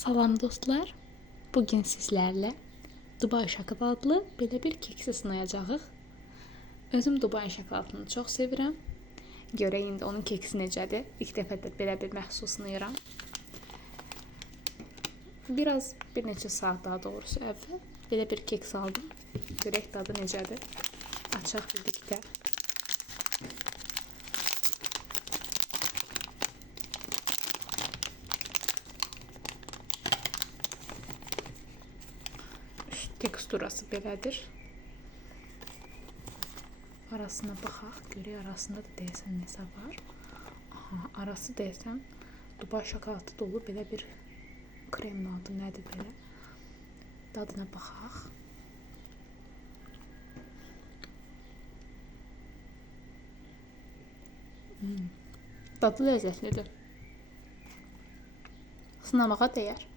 Salam dostlar. Bugün sizlərlə Dubai şokoladlı belə bir keksi sınayacağıq. Özüm Dubai şokoladını çox sevirəm. Görək indi onun keksi necədir. İlk dəfədir belə bir məhsul sınayıram. Bir neçə saat daha doğrusu əvvəl belə bir keks aldım. Görək dadı necədir. Açaq birlikdə. Teksturası belədir. Arasına baxaq, görək arasında da deyəsən nəsə var. Aha, arası deyəsən Dubai şokoladı dolu belə bir kremin adı nədir belə. Dadına baxaq. Dadı ləzzətlidir. Sınamağa dəyər.